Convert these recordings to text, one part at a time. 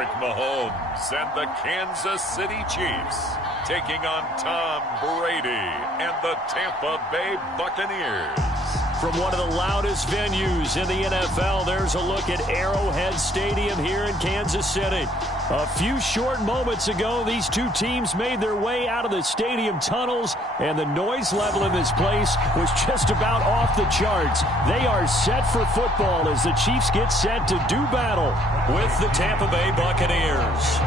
Patrick Mahomes and the Kansas City Chiefs taking on Tom Brady and the Tampa Bay Buccaneers. From one of the loudest venues in the NFL, there's a look at Arrowhead Stadium here in Kansas City. A few short moments ago, these two teams made their way out of the stadium tunnels, and the noise level in this place was just about off the charts. They are set for football as the Chiefs get set to do battle with the Tampa Bay Buccaneers.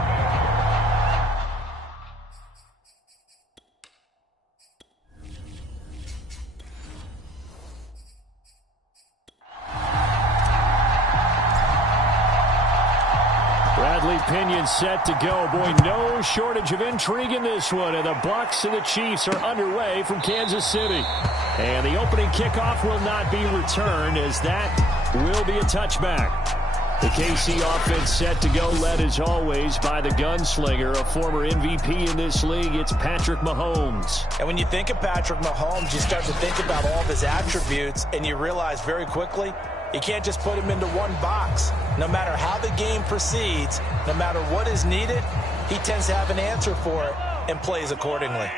Pinion set to go. Boy, no shortage of intrigue in this one. And the Bucs and the Chiefs are underway from Kansas City. And the opening kickoff will not be returned, as that will be a touchback. The KC offense set to go, led as always by the gunslinger, a former MVP in this league. It's Patrick Mahomes. And when you think of Patrick Mahomes, you start to think about all of his attributes, and you realize very quickly you can't just put him into one box. No matter how the game proceeds, no matter what is needed, he tends to have an answer for it and plays accordingly.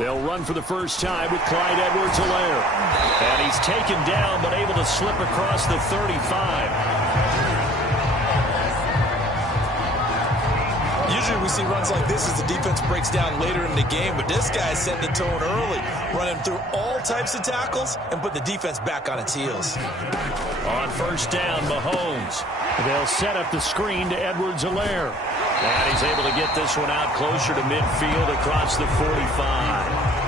They'll run for the first time with Clyde Edwards-Helaire. And he's taken down but able to slip across the 35. Usually we see runs like this as the defense breaks down later in the game, but this guy set the tone early, running through all types of tackles and put the defense back on its heels. On first down, Mahomes. They'll set up the screen to Edwards-Helaire. And he's able to get this one out closer to midfield across the 45.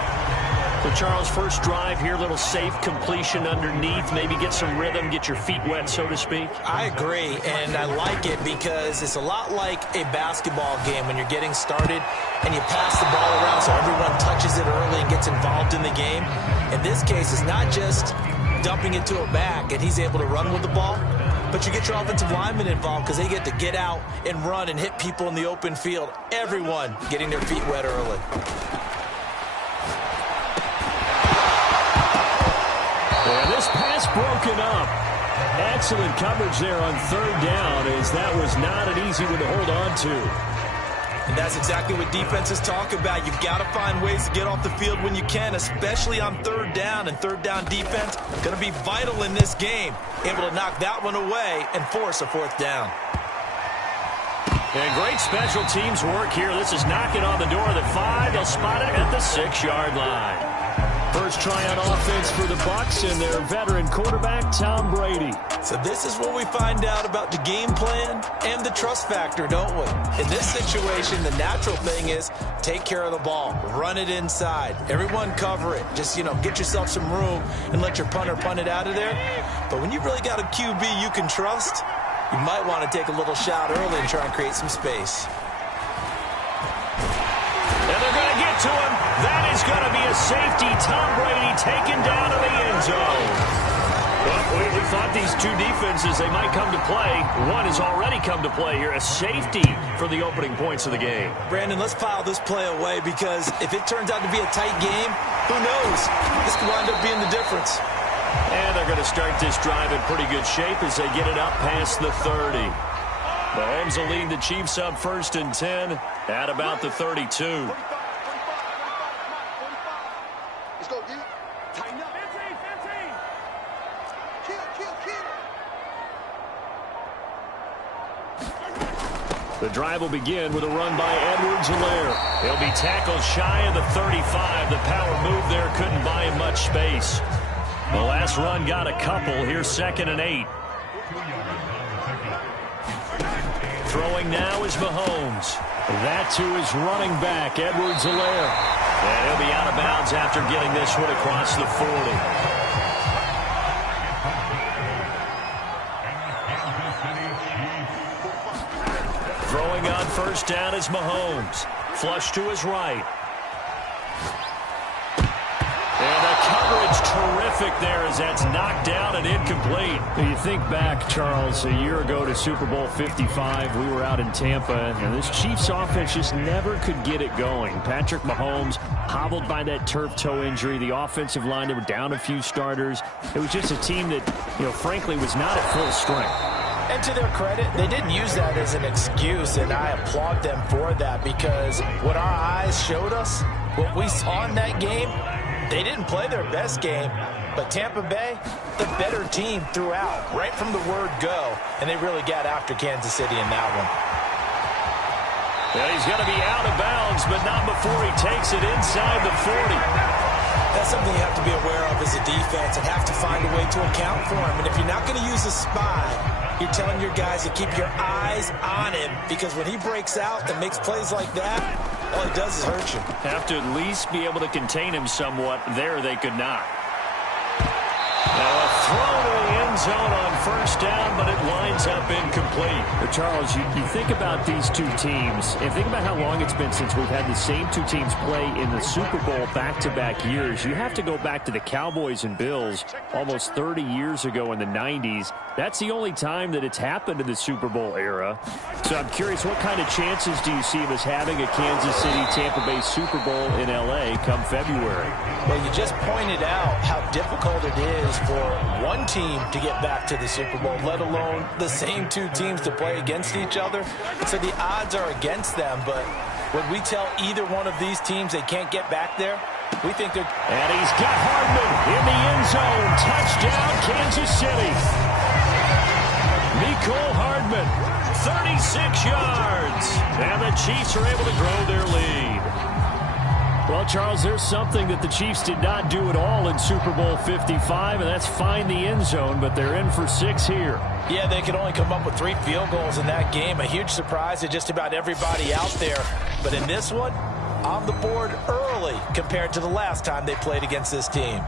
So, Charles, first drive here, little safe completion underneath, maybe get some rhythm, get your feet wet, so to speak. I agree, and I like it because it's a lot like a basketball game when you're getting started and you pass the ball around so everyone touches it early and gets involved in the game. In this case, it's not just dumping it to a back and he's able to run with the ball, but you get your offensive linemen involved because they get to get out and run and hit people in the open field. Everyone getting their feet wet early. And this pass broken up. Excellent coverage there on third down, as that was not an easy one to hold on to. And that's exactly what defenses talk about. You've got to find ways to get off the field when you can, especially on third down. And third down defense going to be vital in this game. Able to knock that one away and force a fourth down. And great special teams work here. This is knocking on the door of the 5. They'll spot it at the 6-yard line. First try on offense for the Bucs and their veteran quarterback, Tom Brady. So this is what we find out about the game plan and the trust factor, don't we? In this situation, the natural thing is take care of the ball, run it inside. Everyone cover it. Just, get yourself some room and let your punter punt it out of there. But when you've really got a QB you can trust, you might want to take a little shot early and try and create some space. And they're going to get to him. That is going to be a safety. Tom Brady taken down in the end zone. Well, we thought these two defenses, they might come to play. One has already come to play here. A safety for the opening points of the game. Brandon, let's file this play away because if it turns out to be a tight game, who knows? This could wind up being the difference. And they're going to start this drive in pretty good shape as they get it up past the 30. Mahomes will lead the Chiefs up 1st and 10 at about the 32. The drive will begin with a run by Edwards-Helaire. He'll be tackled shy of the 35. The power move there couldn't buy him much space. The last run got a couple. Here's 2nd and 8. Throwing now is Mahomes. That to his running back, Edwards-Helaire. And he'll be out of bounds after getting this one across the 40. Throwing on first down is Mahomes. Flush to his right. And a coverage terrific there as that's knocked down and incomplete. You think back, Charles, a year ago to Super Bowl 55. We were out in Tampa, and this Chiefs offense just never could get it going. Patrick Mahomes hobbled by that turf toe injury. The offensive line, they were down a few starters. It was just a team that, frankly, was not at full strength. And to their credit, they didn't use that as an excuse, and I applaud them for that, because what our eyes showed us, what we saw in that game, they didn't play their best game, but Tampa Bay, the better team throughout, right from the word go, and they really got after Kansas City in that one. Yeah, he's going to be out of bounds, but not before he takes it inside the 40. That's something you have to be aware of as a defense and have to find a way to account for him. And if you're not going to use a spy, you're telling your guys to keep your eyes on him, because when he breaks out and makes plays like that, all he does is hurt you. Have to at least be able to contain him somewhat. There they could not. Now a throw to the end zone on first down, but it winds up incomplete. But Charles, you think about these two teams, and think about how long it's been since we've had the same two teams play in the Super Bowl back-to-back years. You have to go back to the Cowboys and Bills almost 30 years ago in the 90s. That's the only time that it's happened in the Super Bowl era. So I'm curious, what kind of chances do you see of us having a Kansas City-Tampa Bay Super Bowl in L.A. come February? Well, you just pointed out how difficult it is for one team to get back to the Super Bowl, let alone the same two teams to play against each other. So the odds are against them, but when we tell either one of these teams they can't get back there, we think they're... And he's got Hardman in the end zone. Touchdown, Kansas City. Mecole Hardman, 36 yards. And the Chiefs are able to grow their lead. Well, Charles, there's something that the Chiefs did not do at all in Super Bowl 55, and that's find the end zone, but they're in for 6 here. Yeah, they could only come up with 3 field goals in that game. A huge surprise to just about everybody out there. But in this one, on the board early compared to the last time they played against this team.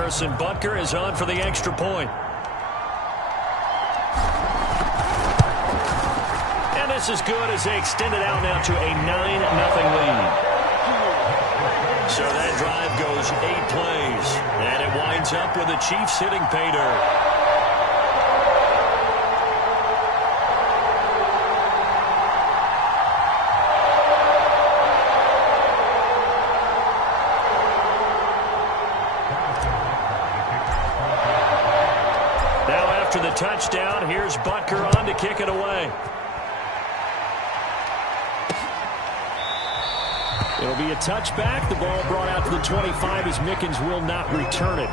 Harrison Butker is on for the extra point. And this is good as they extend it out now to a 9-0 lead. So that drive goes 8 plays, and it winds up with the Chiefs hitting pay dirt. After the touchdown, here's Butker on to kick it away. It'll be a touchback. The ball brought out to the 25 as Mickens will not return it.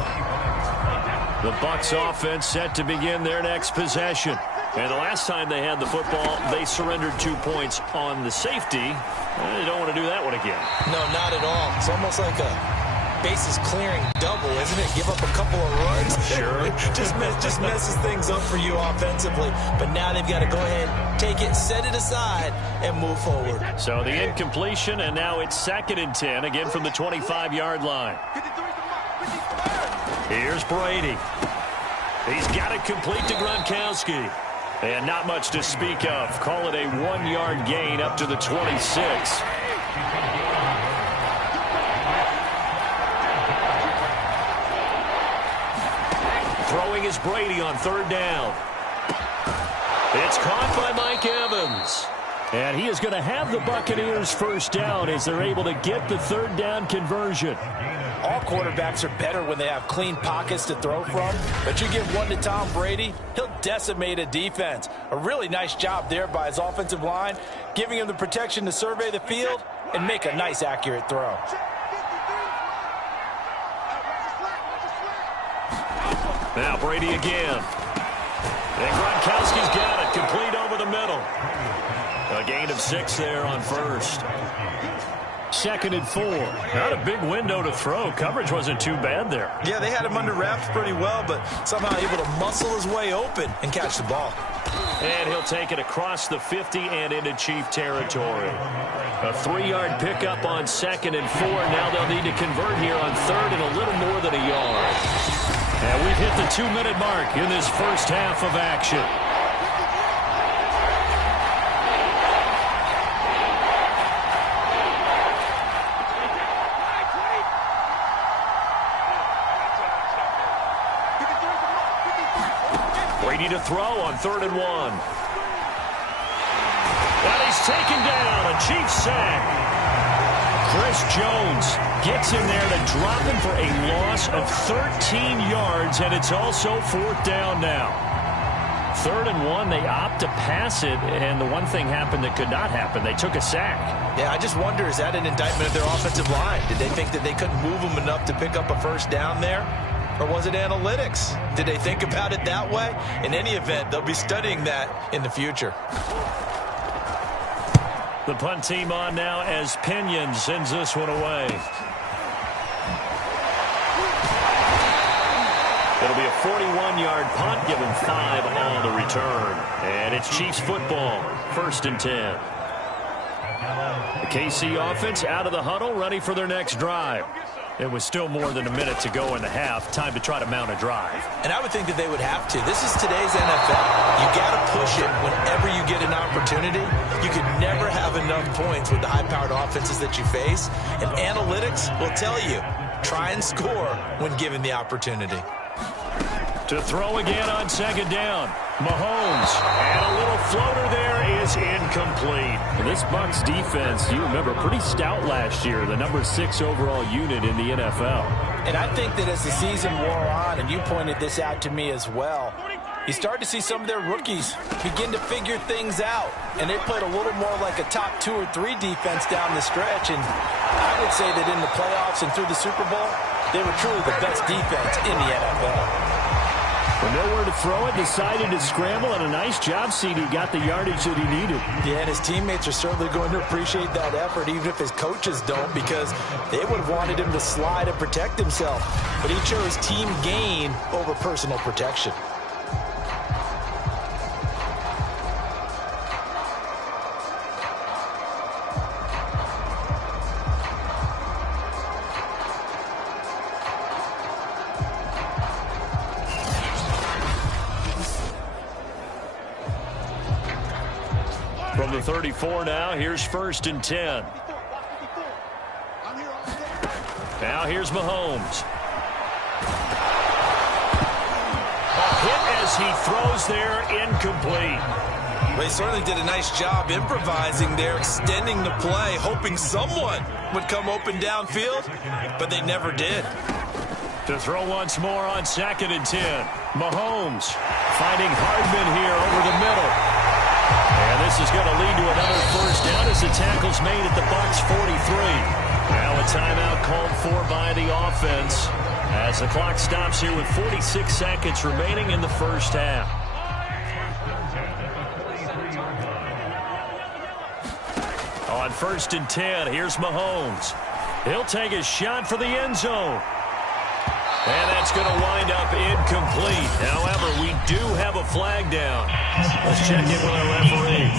The Bucs offense set to begin their next possession. And the last time they had the football, they surrendered 2 points on the safety. They don't want to do that one again. No, not at all. It's almost like a bases clearing double, isn't it? Give up a couple of runs. Sure. just messes things up for you offensively. But now they've got to go ahead, take it, set it aside, and move forward. So the incompletion, and now it's 2nd and 10, again from the 25-yard line. Here's Brady. He's got it complete to Gronkowski. And not much to speak of. Call it a 1-yard gain up to the 26. Throwing is Brady on 3rd down. It's caught by Mike Evans. And he is going to have the Buccaneers first down as they're able to get the 3rd down conversion. All quarterbacks are better when they have clean pockets to throw from. But you give one to Tom Brady, he'll decimate a defense. A really nice job there by his offensive line, giving him the protection to survey the field and make a nice, accurate throw. Now Brady again. And Gronkowski's got it. Complete over the middle. A gain of 6 there on 1st. 2nd and 4. Not a big window to throw. Coverage wasn't too bad there. Yeah, they had him under wraps pretty well, but somehow able to muscle his way open and catch the ball. And he'll take it across the 50 and into Chief territory. A 3-yard pickup on 2nd and 4. Now they'll need to convert here on 3rd and a little more than a yard. And we've hit the 2-minute mark in this first half of action. Brady to throw on 3rd and 1. And he's taken down. A Chiefs sack. Chris Jones gets in there to drop him for a loss of 13 yards, and it's also 4th down now. 3rd and 1, they opt to pass it, and the one thing happened that could not happen. They took a sack. Yeah, I just wonder, is that an indictment of their offensive line? Did they think that they couldn't move them enough to pick up a 1st down there? Or was it analytics? Did they think about it that way? In any event, they'll be studying that in the future. The punt team on now as Pinion sends this one away. It'll be a 41-yard punt, given 5 on the return. And it's Chiefs football, 1st and 10. The KC offense out of the huddle, ready for their next drive. It was still more than a minute to go in the half. Time to try to mount a drive. And I would think that they would have to. This is today's NFL. You got to push it whenever you get an opportunity. You could never have enough points with the high-powered offenses that you face. And analytics will tell you, try and score when given the opportunity. To throw again on 2nd down. Mahomes. And a little floater there is incomplete. This Bucs defense, you remember, pretty stout last year. The number 6 overall unit in the NFL. And I think that as the season wore on, and you pointed this out to me as well, you start to see some of their rookies begin to figure things out. And they played a little more like a top 2 or 3 defense down the stretch. And I would say that in the playoffs and through the Super Bowl, they were truly the best defense in the NFL. With nowhere to throw it, decided to scramble, and a nice job, CD. Got the yardage that he needed. Yeah, and his teammates are certainly going to appreciate that effort, even if his coaches don't, because they would have wanted him to slide and protect himself. But he chose team gain over personal protection. the 34 now. Here's 1st and 10. Now here's Mahomes. A hit as he throws there, incomplete. Well, he certainly did a nice job improvising there, extending the play, hoping someone would come open downfield, but they never did. To throw once more on 2nd and 10. Mahomes finding Hardman here over the middle. And this is going to lead to another 1st down as the tackle's made at the Bucs 43. Now a timeout called for by the offense as the clock stops here with 46 seconds remaining in the 1st half. On 1st and 10, here's Mahomes. He'll take a shot for the end zone. And that's going to wind up incomplete. However, we do have a flag down. Let's check in with our referee.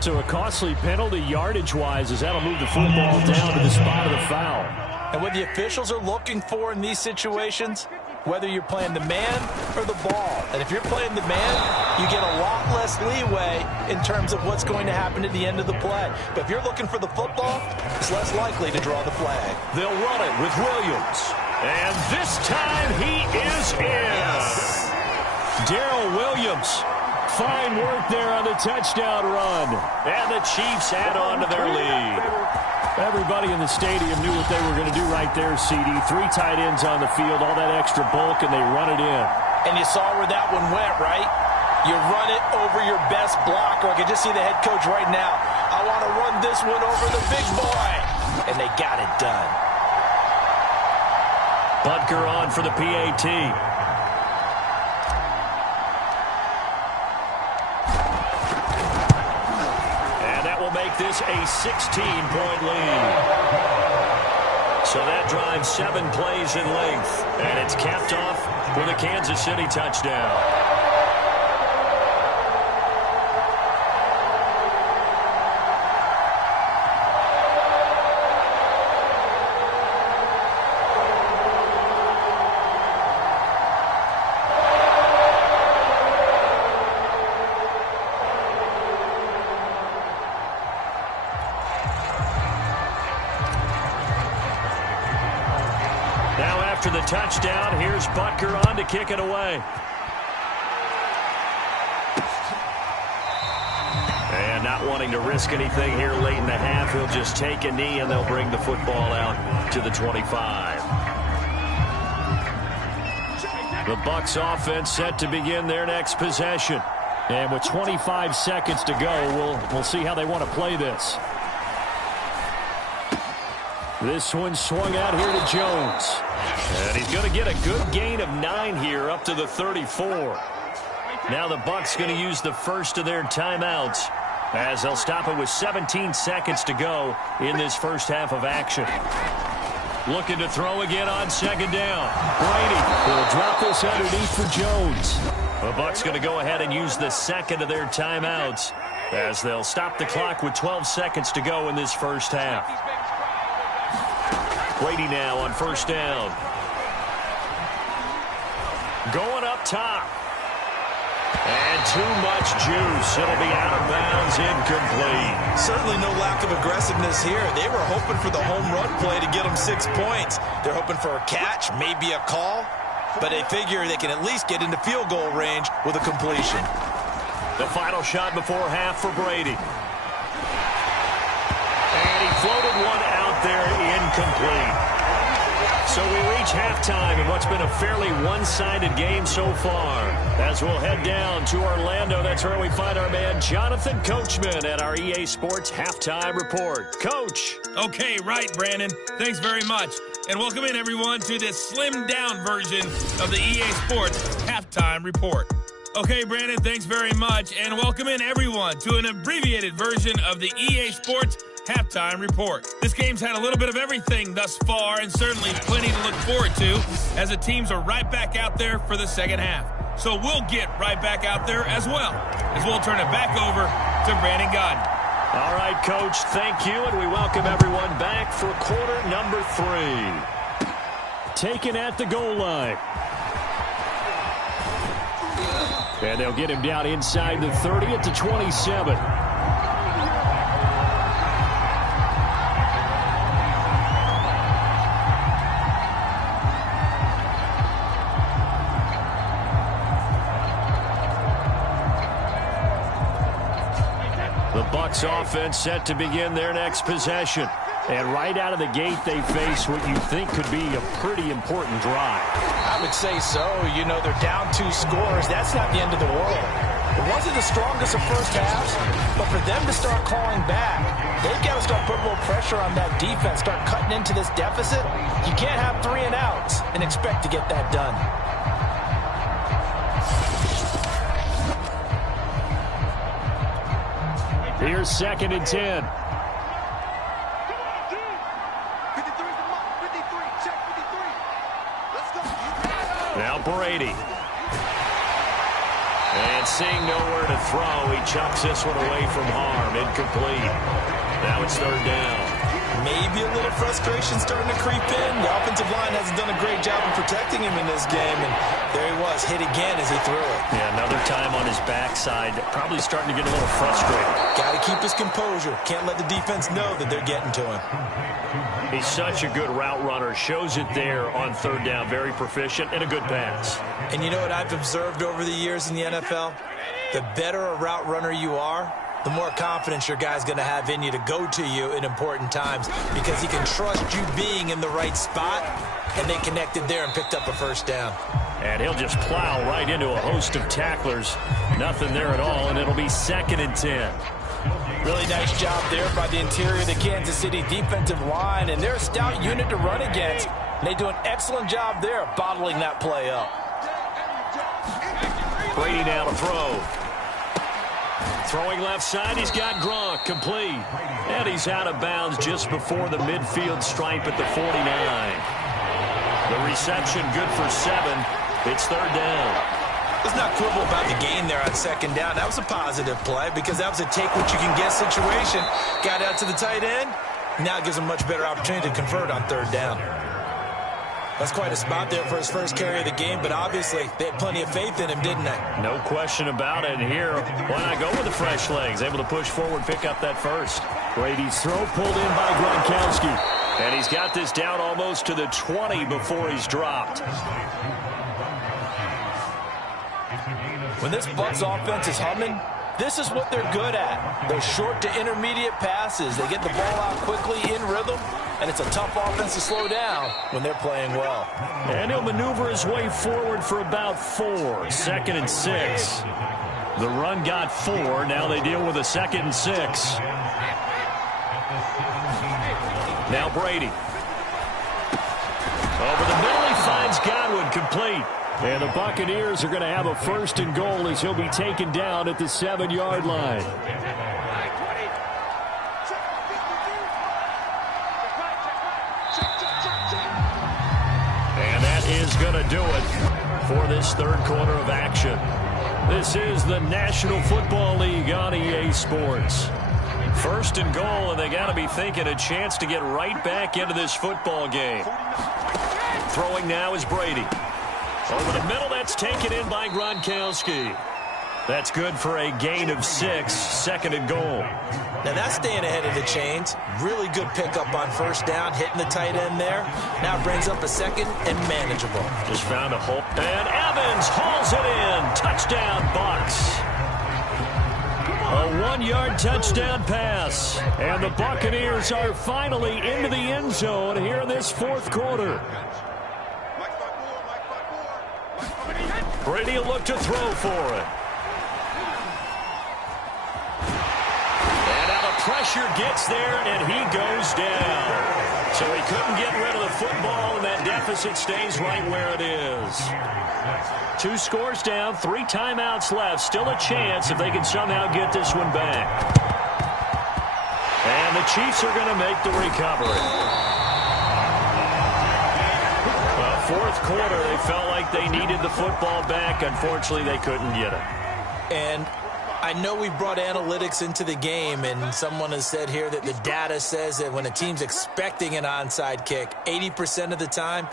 So a costly penalty yardage-wise as that'll move the football down to the spot of the foul. And what the officials are looking for in these situations, whether you're playing the man or the ball. And if you're playing the man, you get a lot less leeway in terms of what's going to happen at the end of the play. But if you're looking for the football, it's less likely to draw the flag. They'll run it with Williams. And this time he is in. Yes. Darrell Williams. Fine work there on the touchdown run. And the Chiefs add on to their lead. Everybody in the stadium knew what they were going to do right there, CD. 3 tight ends on the field, all that extra bulk, and they run it in. And you saw where that one went, right? You run it over your best blocker. I can just see the head coach right now. I want to run this one over the big boy. And they got it done. Butker on for the PAT. Make this a 16-point lead. So that drives 7 plays in length, and it's capped off with a Kansas City touchdown. After the touchdown, here's Butker on to kick it away. And not wanting to risk anything here late in the half, he'll just take a knee and they'll bring the football out to the 25. The Bucs offense set to begin their next possession. And with 25 seconds to go, we'll see how they want to play this. This one swung out here to Jones. And he's going to get a good gain of 9 here up to the 34. Now the Bucs going to use the first of their timeouts as they'll stop it with 17 seconds to go in this first half of action. Looking to throw again on 2nd down. Brady will drop this underneath for Jones. The Bucs going to go ahead and use the second of their timeouts as they'll stop the clock with 12 seconds to go in this first half. Brady now on 1st down. Going up top. And too much juice. It'll be out of bounds, incomplete. Certainly no lack of aggressiveness here. They were hoping for the home run play to get them 6 points. They're hoping for a catch, maybe a call, but they figure they can at least get into field goal range with a completion. The final shot before half for Brady. And he floated one out there, incomplete. So we reach halftime in what's been a fairly one-sided game so far. As we'll head down to Orlando, that's where we find our man Jonathan Coachman at our EA Sports Halftime Report. Coach. Okay, right, Brandon. Thanks very much. And welcome in, everyone, to this slimmed-down version of the EA Sports Halftime Report. Okay, Brandon, thanks very much. And welcome in, everyone, to an abbreviated version of the EA Sports Halftime Report. This game's had a little bit of everything thus far, and certainly plenty to look forward to, as the teams are right back out there for the second half. So we'll get right back out there as well, as we'll turn it back over to Brandon Godden. All right, Coach, thank you, and we welcome everyone back for quarter number 3. Taken at the goal line. And they'll get him down inside the 30 at the 27. The Bucs offense set to begin their next possession. And right out of the gate, they face what you think could be a pretty important drive. I would say so. You know, they're down 2 scores. That's not the end of the world. It wasn't the strongest of first halves, but for them to start clawing back, they've got to start putting a little pressure on that defense, start cutting into this deficit. You can't have 3 and outs and expect to get that done. Here's 2nd and 10. Now Brady. And seeing nowhere to throw, he chucks this one away from harm. Incomplete. Now it's 3rd down. Maybe a little frustration starting to creep in. The offensive line hasn't done a great job of protecting him in this game, and there he was, hit again as he threw it. Yeah, another time on his backside, probably starting to get a little frustrated. Got to keep his composure. Can't let the defense know that they're getting to him. He's such a good route runner. Shows it there on 3rd down. Very proficient and a good pass. And you know what I've observed over the years in the NFL? The better a route runner you are, the more confidence your guy's going to have in you to go to you in important times because he can trust you being in the right spot, and they connected there and picked up a 1st down. And he'll just plow right into a host of tacklers. Nothing there at all, and it'll be 2nd and 10. Really nice job there by the interior of the Kansas City defensive line, and they're a stout unit to run against. And they do an excellent job there of bottling that play up. Brady now to throw. Throwing left side, he's got Gronk, complete. And he's out of bounds just before the midfield stripe at the 49. The reception good for 7. It's 3rd down. Let's not quibble about the gain there on 2nd down. That was a positive play because that was a take-what-you-can-get situation. Got out to the tight end. Now it gives him a much better opportunity to convert on 3rd down. That's quite a spot there for his first carry of the game, but obviously they had plenty of faith in him, didn't they? No question about it. And here, why not go with the fresh legs? Able to push forward, pick up that first. Brady's throw pulled in by Gronkowski. And he's got this down almost to the 20 before he's dropped. When this Bucs offense is humming, this is what they're good at. Those short to intermediate passes. They get the ball out quickly in rhythm, and it's a tough offense to slow down when they're playing well. And he'll maneuver his way forward for about 4. 2nd and 6. The run got 4. Now they deal with a 2nd and 6. Now Brady. Over the middle, he finds Godwin, complete. And the Buccaneers are going to have a 1st and goal as he'll be taken down at the 7-yard line. And that is going to do it for this 3rd quarter of action. This is the National Football League on EA Sports. 1st and goal, and they got to be thinking a chance to get right back into this football game. Throwing now is Brady. Over the middle, that's taken in by Gronkowski. That's good for a gain of 6, 2nd and goal. Now that's staying ahead of the chains. Really good pickup on 1st down, hitting the tight end there. Now brings up a 2nd and manageable. Just found a hole. And Evans hauls it in. Touchdown, Bucs. A 1-yard touchdown pass. And the Buccaneers are finally into the end zone here in this 4th quarter. Brady will look to throw for it. And now the pressure gets there, and he goes down. So he couldn't get rid of the football, and that deficit stays right where it is. 2 scores down, 3 timeouts left. Still a chance if they can somehow get this one back. And the Chiefs are going to make the recovery. 4th quarter, they felt like they needed the football back. Unfortunately, they couldn't get it. And I know we brought analytics into the game, and someone has said here that the data says that when a team's expecting an onside kick, 80% of the time,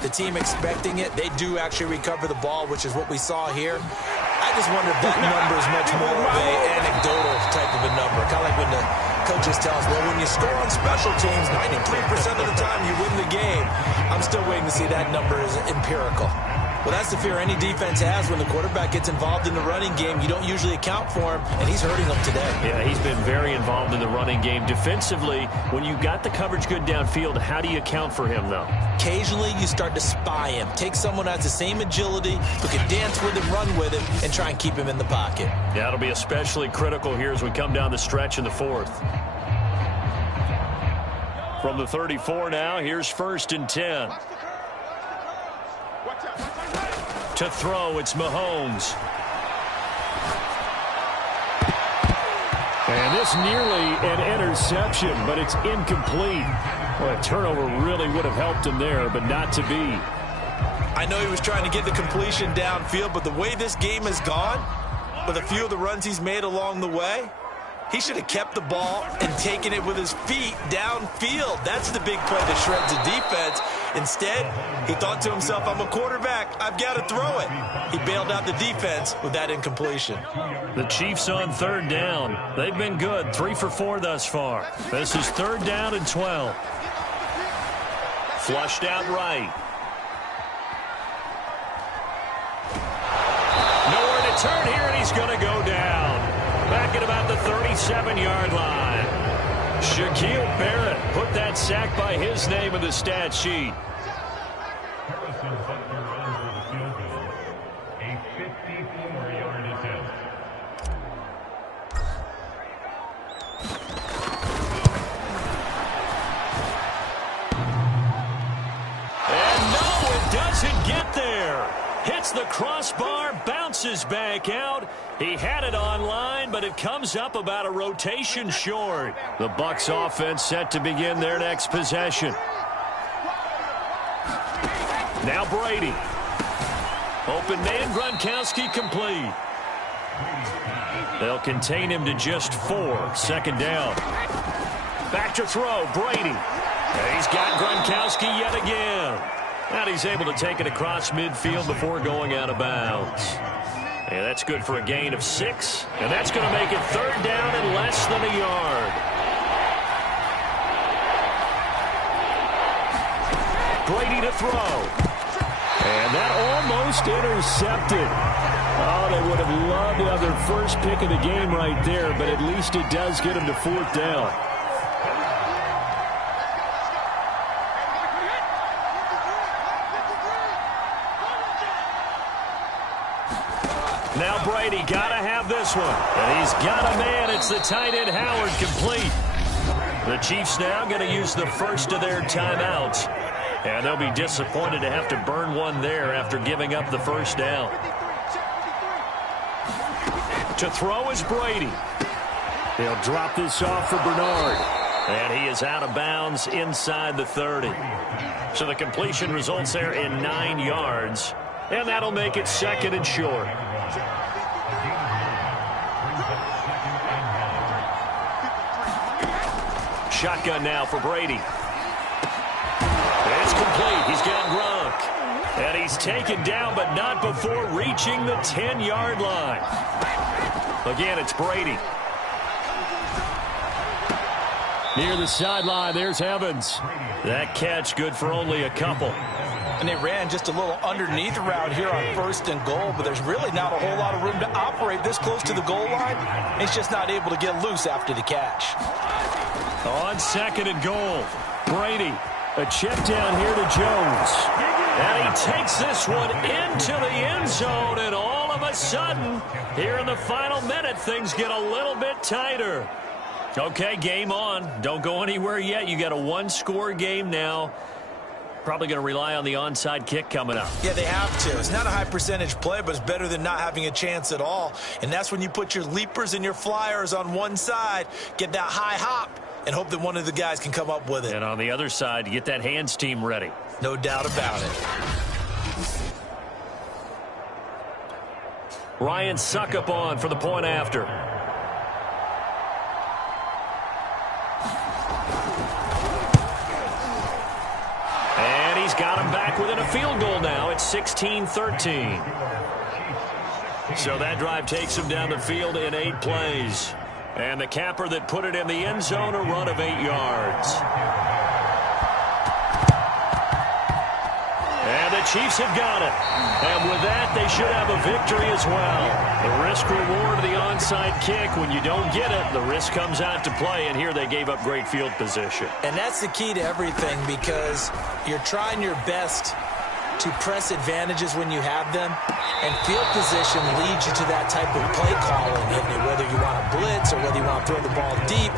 the team expecting it, they do actually recover the ball, which is what we saw here. I just wonder if that number is much more of a anecdotal type of a number. Kind of like when the coaches tell us, well, when you score on special teams, 93% of the time you win the game. I'm still waiting to see that number is empirical. Well, that's the fear any defense has when the quarterback gets involved in the running game. You don't usually account for him, and he's hurting them today. Yeah, he's been very involved in the running game. Defensively, when you got the coverage good downfield, how do you account for him, though? Occasionally, you start to spy him. Take someone who has the same agility, who can dance with him, run with him, and try and keep him in the pocket. Yeah, it'll be especially critical here as we come down the stretch in the fourth. From the 34 now, here's 1st and 10. To throw, it's Mahomes. And this nearly an interception, but it's incomplete. Well, a turnover really would have helped him there, but not to be. I know he was trying to get the completion downfield, but the way this game has gone, with a few of the runs he's made along the way, he should have kept the ball and taken it with his feet downfield. That's the big play that shreds the defense. Instead, he thought to himself, I'm a quarterback. I've got to throw it. He bailed out the defense with that incompletion. The Chiefs on 3rd down. They've been good, 3 for 4 thus far. This is 3rd down and 12. Flushed out right. Nowhere to turn here, and he's going to go down. Back at about the 37-yard line. Shaquille Barrett put that sack by his name in the stat sheet. And no, it doesn't get there. Hits the crossbar, bounces back out. He had it online, but it comes up about a rotation short. The Bucs offense set to begin their next possession. Now Brady. Open man, Gronkowski complete. They'll contain him to just 4. 2nd down. Back to throw, Brady. And he's got Gronkowski yet again. And he's able to take it across midfield before going out of bounds. And that's good for a gain of 6. And that's going to make it 3rd down and less than a yard. Brady to throw. And that almost intercepted. Oh, they would have loved to have their first pick of the game right there, but at least it does get them to 4th down. Now Brady got to have this one. And he's got a man. It's the tight end Howard complete. The Chiefs now going to use the first of their timeouts. And they'll be disappointed to have to burn one there after giving up the 1st down. To throw is Brady. They'll drop this off for Bernard. And he is out of bounds inside the 30. So the completion results there in 9 yards. And that'll make it 2nd and short. Shotgun now for Brady. It's complete. He's got Gronk. And he's taken down, but not before reaching the 10-yard line. Again, it's Brady. Near the sideline, there's Evans. That catch good for only a couple. And they ran just a little underneath route here on 1st and goal, but there's really not a whole lot of room to operate this close to the goal line. He's just not able to get loose after the catch. On 2nd and goal, Brady. A check down here to Jones. And he takes this one into the end zone, and all of a sudden, here in the final minute, things get a little bit tighter. Okay, game on. Don't go anywhere yet. You got a 1-score game now. Probably going to rely on the onside kick coming up. Yeah, they have to. It's not a high percentage play, but it's better than not having a chance at all. And that's when you put your leapers and your flyers on one side, get that high hop, and hope that one of the guys can come up with it. And on the other side, you get that hands team ready. No doubt about it. Ryan Suckup on for the point after. And he's got him back within a field goal now. It's 16-13. So that drive takes them down the field in 8 plays. And the capper that put it in the end zone, a run of 8 yards. And the Chiefs have got it. And with that, they should have a victory as well. The risk-reward of the onside kick, when you don't get it, the risk comes out to play, and here they gave up great field position. And that's the key to everything, because you're trying your best to press advantages when you have them, and field position leads you to that type of play calling, whether you want to blitz or whether you want to throw the ball deep,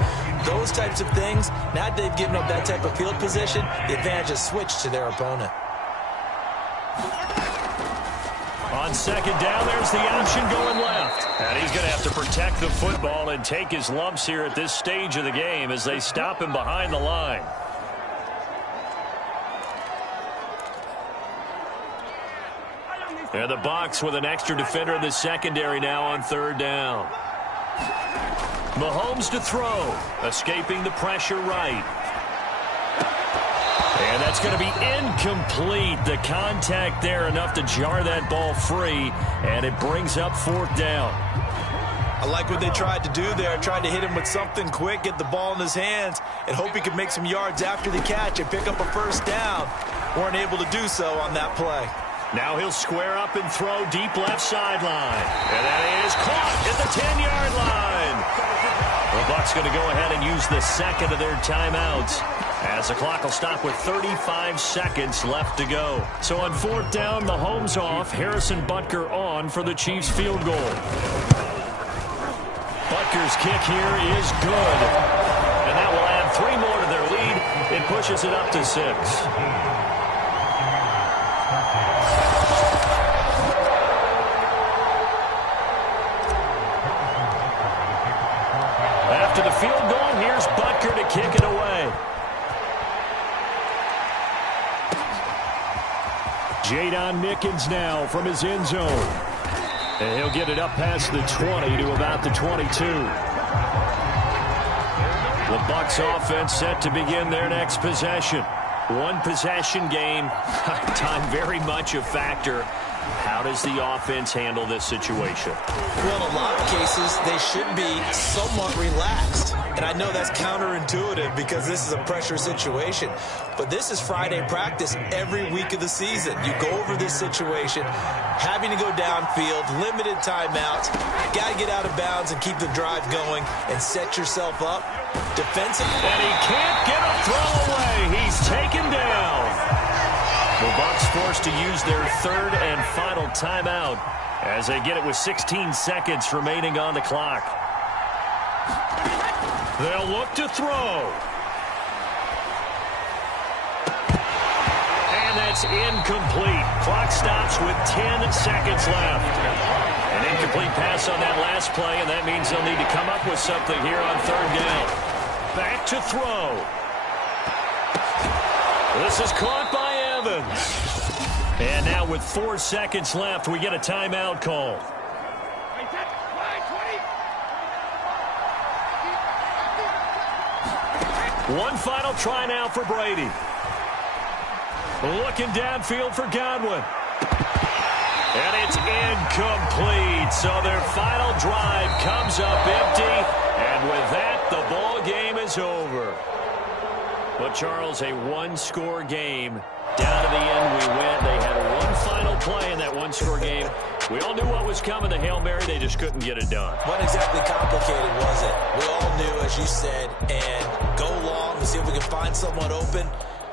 those types of things. Now that they've given up that type of field position, the advantage is switched to their opponent. On second down, there's the option going left. And he's going to have to protect the football and take his lumps here at this stage of the game as they stop him behind the line. And the Bucs with an extra defender in the secondary now on third down. Mahomes to throw, escaping the pressure right. And that's going to be incomplete. The contact there enough to jar that ball free, and it brings up fourth down. I like what they tried to do there. Tried to hit him with something quick, get the ball in his hands, and hope he could make some yards after the catch and pick up a first down. Weren't able to do so on that play. Now he'll square up and throw deep left sideline. And that is caught at the 10-yard line. The Bucs going to go ahead and use the second of their timeouts, as the clock will stop with 35 seconds left to go. So on fourth down, Mahomes off, Harrison Butker on for the Chiefs field goal. Butker's kick here is good. And that will add 3 more to their lead. It pushes it up to 6. After the field goal, here's Butker to kick it away. Jadon Mickens now from his end zone. And he'll get it up past the 20 to about the 22. The Bucs offense set to begin their next possession. One possession game. Time very much a factor. How does the offense handle this situation? Well, in a lot of cases, they should be somewhat relaxed. And I know that's counterintuitive because this is a pressure situation. But this is Friday practice every week of the season. You go over this situation, having to go downfield, limited timeouts, got to get out of bounds and keep the drive going and set yourself up defensively. And he can't get a throw away. He's taken down. The Bucs forced to use their third and final timeout as they get it with 16 seconds remaining on the clock. They'll look to throw. And that's incomplete. Clock stops with 10 seconds left. An incomplete pass on that last play, and that means they'll need to come up with something here on third down. Back to throw. This is caught by Evans. And now with 4 seconds left, we get a timeout call. One final try now for Brady. Looking downfield for Godwin. And it's incomplete. So their final drive comes up empty. And with that, the ball game is over. But, Charles, a one-score game. Down to the end we went. They had one final play in that one-score game. We all knew what was coming. The Hail Mary, they just couldn't get it done. What exactly complicated was it? We all knew, as you said, and go long to see if we can find someone open.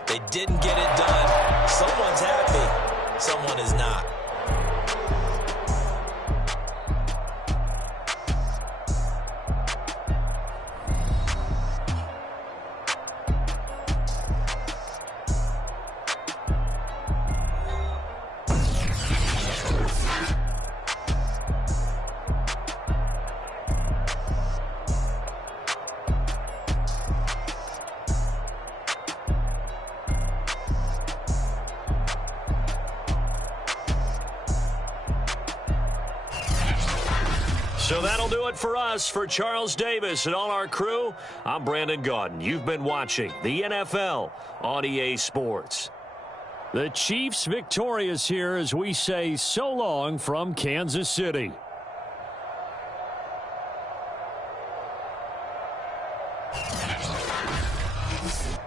They didn't get it done. Someone's happy. Someone is not. So that'll do it for us. For Charles Davis and all our crew, I'm Brandon Gaudin. You've been watching the NFL on EA Sports. The Chiefs victorious here as we say so long from Kansas City. Chiefs.